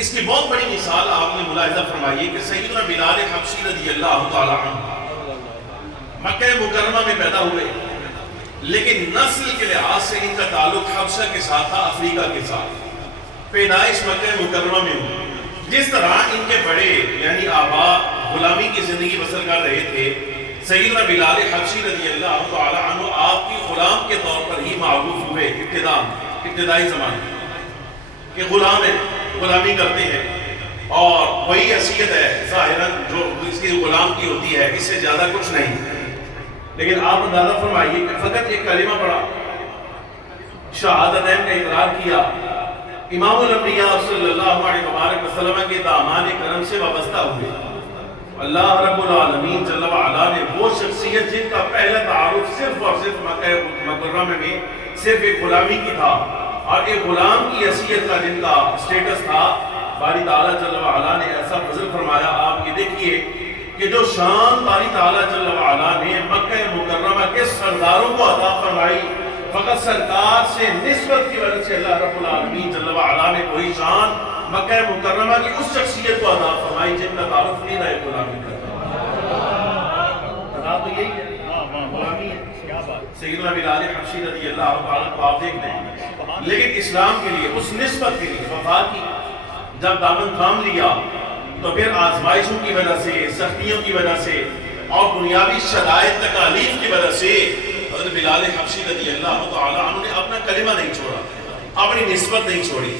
اس کی بہت بڑی مثال آپ نے ملاحظہ فرمائی کہ سیدنا بلال حبشی رضی اللہ تعالی عنہ مکہ مکرمہ میں پیدا ہوئے، لیکن نسل کے لحاظ سے ان کا تعلق حبشہ کے ساتھ تھا، افریقہ کے ساتھ۔ پیدائش مکہ مکرمہ میں ہوئی۔ جس طرح ان کے بڑے یعنی آبا غلامی کی زندگی بسر کر رہے تھے، سیدنا بلال حبشی رضی اللہ تعالی عنہ آپ کی غلام کے طور پر ہی معروف ہوئے ابتدائی زمانے کہ غلام ہیں، غلامی کرتے ہیں، اور وہی حیثیت ہے ظاہراً جو اس کی غلام کی ہوتی ہے، اس سے زیادہ کچھ نہیں۔ لیکن آپ اندازہ فرمائیے کہ فقط ایک کلمہ پڑھا، شہادتین کا اقرار کیا، امام الانبیاء صلی اللہ علیہ وسلم کے دامان کرم سے وابستہ ہوئے۔ اللہ رب العالمین جل وعلا نے وہ شخصیت جن کا پہلا تعارف صرف اور صرف مکہ مکرمہ میں صرف ایک غلامی کی تھا، اور ایک غلام کی حیثیت کا جن کا سٹیٹس تھا، باری تعالیٰ جل وعلا نے ایسا فضل فرمایا۔ آپ یہ دیکھیے کہ جو شان باری تعالیٰ جل وعلا نے مکہ مکرمہ کے سرداروں کو عطا فرمائی، فقط سرکار سے نسبت کی وجہ سے اللہ رب العالمین جل وعلا نے کوئی شان مکہ مکرمہ کی اس شخصیت کو عطا فرمائی جن کا تعارف نہیں رہے غلامی کرتا۔ تو یہی ہے غلامی ہے۔ سیدنا بلال حبشی رضی اللہ عنہ کو آپ دیکھ لیں، لیکن اسلام کے لیے اس نسبت کے لیے وفا کی جب دامن تھام لیا تو پھر آزمائشوں کی وجہ سے، سختیوں کی وجہ سے اور دنیاوی شرائط تکالیف کی وجہ سے حضرت بلال حبشی رضی اللہ تعالی عنہ نے اپنا کلمہ نہیں چھوڑا، اپنی نسبت نہیں چھوڑی،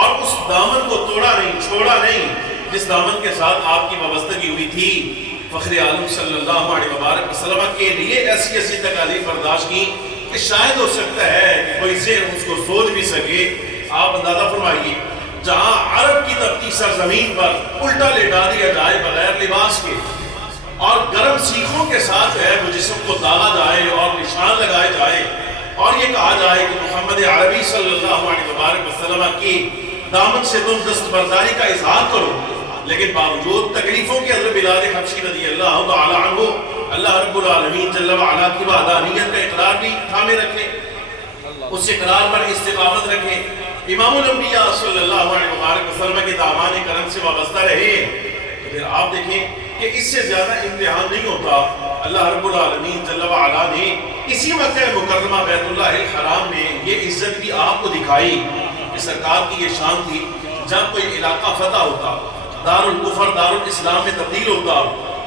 اور اس دامن کو توڑا نہیں، چھوڑا نہیں جس دامن کے ساتھ آپ کی وابستگی ہوئی تھی۔ فخر عالم صلی اللہ علیہ وسلم کے لیے ایسی ایسی تکالیف برداشت کی کہ شاید ہو سکتا ہے کہ کوئی ذہن اس کو سوچ بھی سکے۔ آپ اندازہ فرمائیے، جہاں عرب کی تپتی سرزمین پر الٹا لٹا دیا جائے بغیر لباس کے، اور گرم سیخوں کے ساتھ ہے وہ جسم کو داغا جائے اور نشان لگائے جائے، اور یہ کہا جائے کہ محمد عربی صلی اللہ علیہ وسلم کی دامن سے تم دستبرداری کا اظہار کرو، لیکن باوجود تکلیفوں کے حضرت بلال حبشی رضی اللہ تعالی عنہ اللہ رب العالمین جل وعلا کی وحدانیت کا اقرار بھی تھامے رکھیں، اس اقرار پر استقامت رکھیں، امام الانبیاء صلی اللہ علیہ وسلم کے دامان کرم سے وابستہ رہے۔ تو پھر آپ دیکھیں کہ اس سے زیادہ امتحان نہیں ہوتا۔ اللہ رب العالمین جل وعلا نے اسی مکہ مکرمہ بیت اللہ الحرام میں یہ عزت بھی آپ کو دکھائی کہ سرکار کی یہ شان تھی، جب کوئی علاقہ فتح ہوتا، دار الکفر دار الاسلام میں تبدیل ہوتا،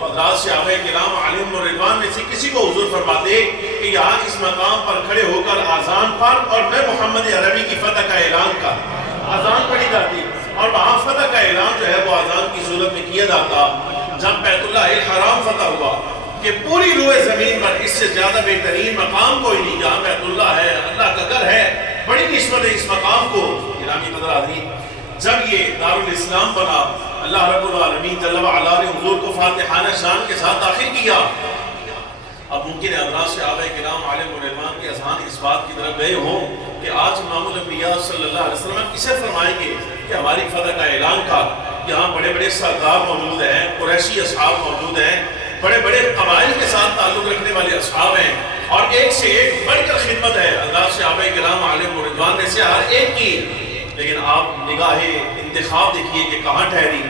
حضرات صحابہ کرام علیہم الرضوان میں سے کسی کو حضور فرماتے کہ یہاں اس مقام پر کھڑے ہو کر آذان پر اور میں محمد عربی کی فتح کا اعلان کر، آذان پڑھی جاتی اور وہاں فتح کا اعلان جو ہے وہ آذان کی صورت میں کیا جاتا۔ جب بیت اللہ الحرام فتح ہوا کہ پوری روئے زمین پر اس سے زیادہ بہترین مقام کوئی نہیں، جہاں بیت اللہ ہے، اللہ کا گھر ہے، بڑی نسبت ہے اس مقام کو۔ گرامی قدر حاضرین، جب یہ دار الاسلام بنا، اللہ رب العالمین جل وعلا نے حضور کو فاتحانہ شان کے ساتھ داخل کیا۔ اب ممکن ہے حضرات صحابہ کرام علیہم الرضوان کے اذہان اس بات کی طرف گئے ہوں کہ آج امام الانبیاء صلی اللہ علیہ وسلم کسے فرمائیں گے کہ ہماری فتح کا اعلان کر۔ یہاں بڑے بڑے سردار موجود ہیں، قریشی اصحاب موجود ہیں، بڑے بڑے قبائل کے ساتھ تعلق رکھنے والے اصحاب ہیں، اور ایک سے ایک بڑھ کر خدمت ہے اللہ صحابہ کرام علیہم الرضوان میں سے ہر ایک کی۔ لیکن آپ نگاہ انتخاب دیکھیے کہ کہاں ٹھہری۔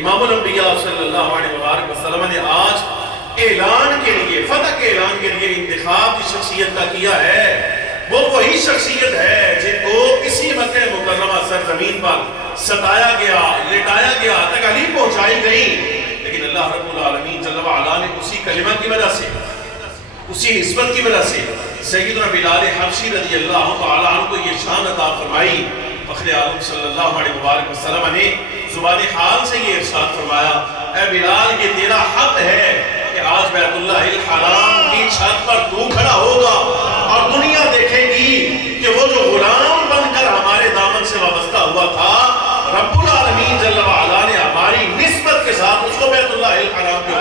امام الانبیاء صلی اللہ علیہ وسلم نے آج اعلان کے لیے، فتح کے اعلان کے لیے انتخاب جس شخصیت کا کیا ہے، وہ وہی شخصیت ہے جن کو اسی مکہ مکرمہ سرزمین پر ستایا گیا، لٹایا گیا، تکالیف پہنچائی گئی، لیکن اللہ رب العالمین جل وعلا نے اسی کلمہ کی وجہ سے، اسی نسبت کی وجہ سے سیدنا بلال حبشی رضی اللہ تعالی عنہ کو یہ شان عطا فرمائی۔ فخر عالم صلی اللہ علیہ وسلم نے زبان حال سے یہ ارشاد فرمایا، اے بلال یہ تیرا حق ہے کہ آج بیت اللہ الحرام کی چھت پر تو کھڑا ہوگا اور دنیا دیکھے گی کہ وہ جو غلام بن کر ہمارے دامن سے وابستہ ہوا تھا، رب العالمین جل وعلا نے ہماری نسبت کے ساتھ اس کو بیت اللہ الحرام کے